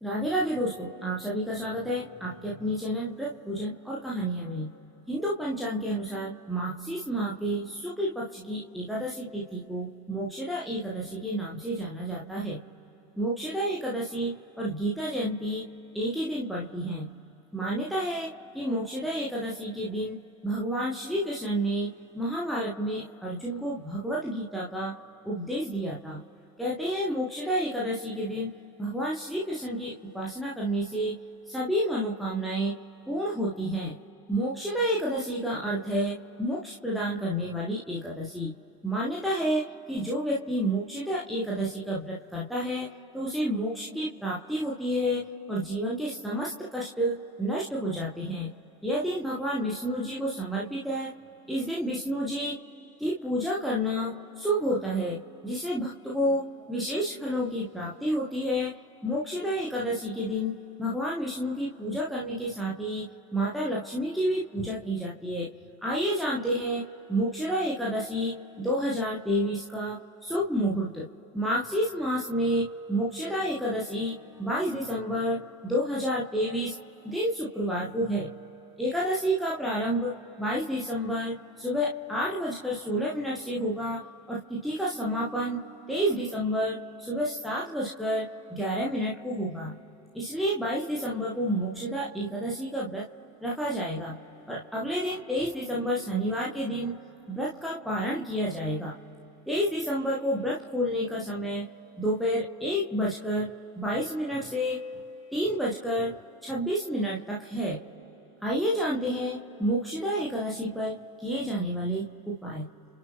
राधे राधे दोस्तों, आप सभी का स्वागत है आपके अपनी चैनल व्रत पूजन और कहानियां में। हिंदू पंचांग के अनुसार मार्गशीर्ष माह के शुक्ल पक्ष की एकादशी तिथि को मोक्षदा एकादशी के नाम से जाना जाता है। मोक्षदा एकादशी और गीता जयंती एक ही दिन पड़ती हैं। मान्यता है कि मोक्षदा एकादशी के दिन भगवान श्री कृष्ण ने महाभारत में अर्जुन को भगवत गीता का उपदेश दिया था। कहते हैं मोक्षदा एकादशी के दिन भगवान श्री कृष्ण की उपासना करने से सभी मनोकामनाएं पूर्ण होती हैं। मोक्षदा एकादशी का अर्थ है मोक्ष प्रदान करने वाली एकादशी। मान्यता है कि जो व्यक्ति मोक्षदा एकादशी का व्रत करता है तो उसे मोक्ष की प्राप्ति होती है और जीवन के समस्त कष्ट नष्ट हो जाते हैं। यह दिन भगवान विष्णु जी को समर्पित है। इस दिन विष्णु जी की पूजा करना शुभ होता है, जिससे भक्त को विशेष फलों की प्राप्ति होती है। मोक्षदा एकादशी के दिन भगवान विष्णु की पूजा करने के साथ ही माता लक्ष्मी की भी पूजा की जाती है। आइए जानते हैं मोक्षदा एकादशी 2023 का शुभ मुहूर्त। मार्गशीर्ष मास में मोक्षदा एकादशी 22 दिसंबर 2023 दिन शुक्रवार को है। एकादशी का प्रारंभ 22 दिसंबर सुबह 8:16 से होगा और तिथि का समापन 23 दिसंबर सुबह 7:11 को होगा। इसलिए 22 दिसंबर को मोक्षदा एकादशी का व्रत रखा जाएगा और अगले दिन 23 दिसंबर शनिवार के दिन व्रत का पारण किया जाएगा। 23 दिसंबर को व्रत खोलने का समय दोपहर 1:22 से 3:26 तक है। आइए जानते हैं मोक्षदा एकादशी पर किए जाने वाले उपाय।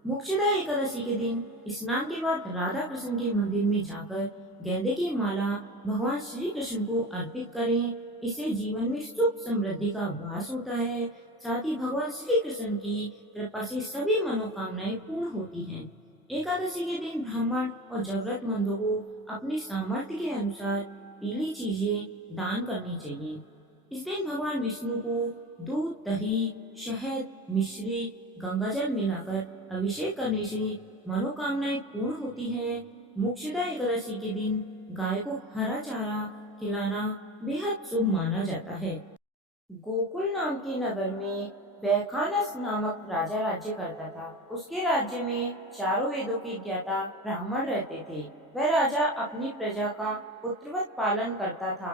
मोक्षदा एकादशी के दिन स्नान के बाद राधा कृष्ण के मंदिर में जाकर गेंदे की माला भगवान श्री कृष्ण को अर्पित करें। इससे जीवन में सुख समृद्धि का वास होता है। साथ ही भगवान श्री कृष्ण की कृपा से सभी मनोकामनाएं पूर्ण होती हैं। एकादशी के दिन ब्राह्मण और जरूरतमंदों को अपनी सामर्थ्य के अनुसार पीली चीजें दान करनी चाहिए। इस दिन भगवान विष्णु को दूध, दही, शहद, मिश्री, गंगाजल मिलाकर अभिषेक करने से मनोकामनाएं पूर्ण होती हैं। मोक्षदा एकादशी के दिन गाय को हरा चारा खिलाना बेहद शुभ माना जाता है। गोकुल नाम के नगर में वैखानस नामक राजा राज्य करता था। उसके राज्य में चारों वेदों के ज्ञाता ब्राह्मण रहते थे। वह राजा अपनी प्रजा का पुत्रवत पालन करता था।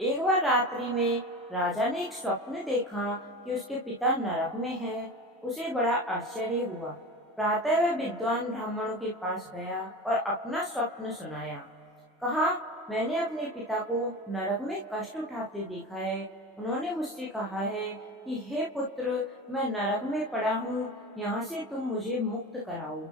एक बार रात्रि में राजा ने एक स्वप्न देखा कि उसके पिता नरक में हैं। उसे बड़ा आश्चर्य हुआ। प्रातः वह विद्वान ब्राह्मणों के पास गया और अपना स्वप्न सुनाया। कहा, मैंने अपने पिता को नरक में कष्ट उठाते देखा है। उन्होंने मुझसे कहा है कि हे पुत्र, मैं नरक में पड़ा हूँ, यहाँ से तुम मुझे मुक्त कराओ।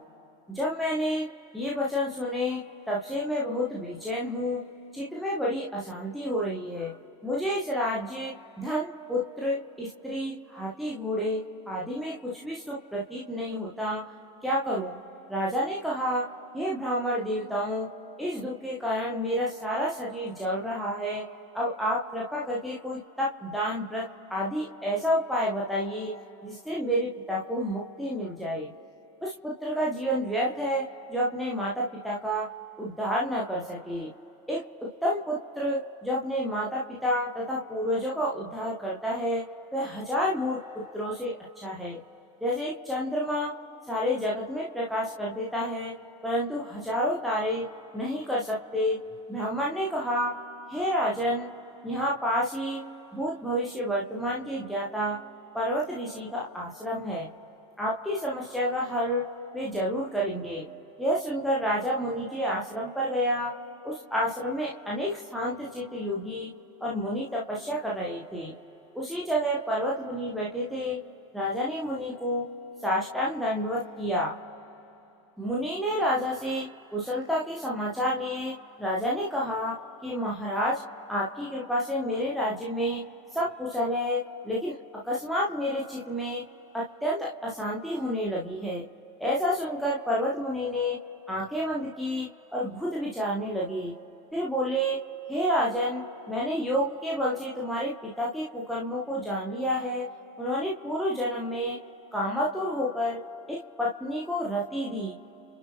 जब मैंने ये वचन सुने तब से मैं बहुत बेचैन हूँ। चित्त में बड़ी अशांति हो रही है। मुझे इस राज्य, धन, पुत्र, स्त्री, हाथी, घोड़े आदि में कुछ भी सुख प्रतीत नहीं होता। क्या करूं? राजा ने कहा, हे ब्राह्मण देवताओं, इस दुख के कारण मेरा सारा शरीर जल रहा है। अब आप कृपा करके कोई तप, दान, व्रत आदि ऐसा उपाय बताइए जिससे मेरे पिता को मुक्ति मिल जाए। उस पुत्र का जीवन व्यर्थ है जो अपने माता पिता का उद्धार न कर सके। एक उत्तम पुत्र जो अपने माता पिता तथा पूर्वजों का उद्धार करता है वह हजार मूर्ख पुत्रों से अच्छा है। जैसे एक चंद्रमा सारे जगत में प्रकाश कर देता है परंतु हजारों तारे नहीं कर सकते। ब्राह्मण ने कहा, हे राजन, यहाँ पास ही भूत भविष्य वर्तमान के ज्ञाता पर्वत ऋषि का आश्रम है। आपकी समस्या का हल वे जरूर करेंगे। यह सुनकर राजा मुनि के आश्रम पर गया। उस आश्रम में अनेक शांत चित्त योगी और मुनि तपस्या कर रहे थे। उसी जगह पर्वत मुनि बैठे थे। राजा ने मुनि को साष्टांग दंडवत किया। मुनि ने राजा से कुशलता के समाचार लिए। राजा ने कहा कि महाराज, आपकी कृपा से मेरे राज्य में सब कुशल है, लेकिन अकस्मात मेरे चित्त में अत्यंत अशांति होने लगी है। ऐसा सुनकर पर्वत मुनि ने आंखें बंद की और खुद विचारने लगे। फिर बोले, हे राजन, मैंने योग के बल से तुम्हारे पिता के कुकर्मों को जान लिया है। उन्होंने पूर्व जन्म में कामातुर होकर एक पत्नी को रति दी।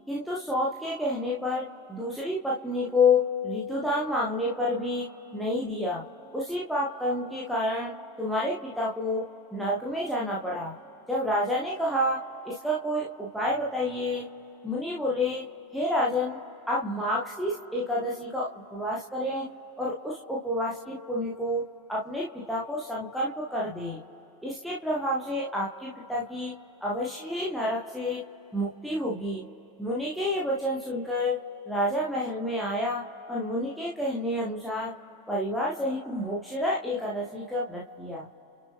किंतु सौत के कहने पर दूसरी पत्नी को ऋतुदान मांगने पर भी नहीं दिया। उसी पाप कर्म के कारण तुम्हारे पिता को नरक में जाना पड़ा। जब राजा ने कहा, इसका कोई उपाय बताइए, मुनि बोले, हे राजन, आप मार्गशीर्ष एकादशी का उपवास करें और उस उपवास के पुण्य को अपने पिता को संकल्प कर दे। इसके प्रभाव से आपके पिता की अवश्य ही नरक से मुक्ति होगी। मुनि के ये वचन सुनकर राजा महल में आया और मुनि के कहने अनुसार परिवार सहित मोक्षदा एकादशी का व्रत किया।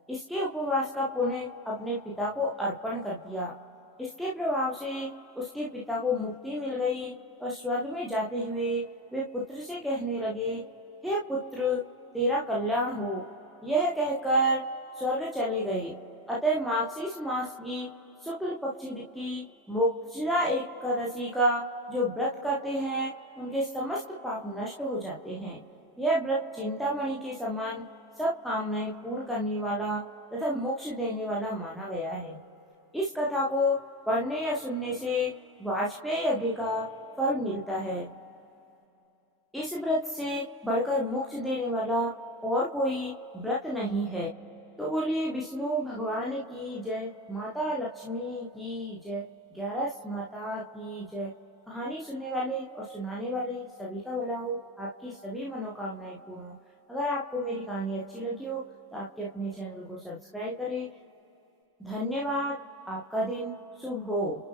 इसके उपवास का पुण्य अपने पिता को अर्पण कर दिया। इसके प्रभाव से उसके पिता को मुक्ति मिल गई और स्वर्ग में जाते हुए वे पुत्र से कहने लगे, हे पुत्र, तेरा कल्याण हो। यह कहकर स्वर्ग चले गए। अतः मार्गशीर्ष मास की शुक्ल पक्ष की मोक्षदा एकादशी का जो व्रत करते हैं उनके समस्त पाप नष्ट हो जाते हैं। यह व्रत चिंतामणि के समान सब कामनाएं पूर्ण करने वाला तथा मोक्ष देने वाला माना गया है। इस कथा को पढ़ने या सुनने से वाजपेयी यज्ञ का फल मिलता है। इस व्रत से बढ़कर मोक्ष देने वाला और कोई व्रत नहीं है। तो बोलिए विष्णु भगवान की जय, माता लक्ष्मी की जय, 11 माता की जय। कहानी सुनने वाले और सुनाने वाले सभी का भला हो, आपकी सभी मनोकामनाएं पूर्ण हो। अगर आपको मेरी कहानी अच्छी लगी हो तो आपके अपने चैनल को सब्सक्राइब करें। धन्यवाद। आपका दिन शुभ हो।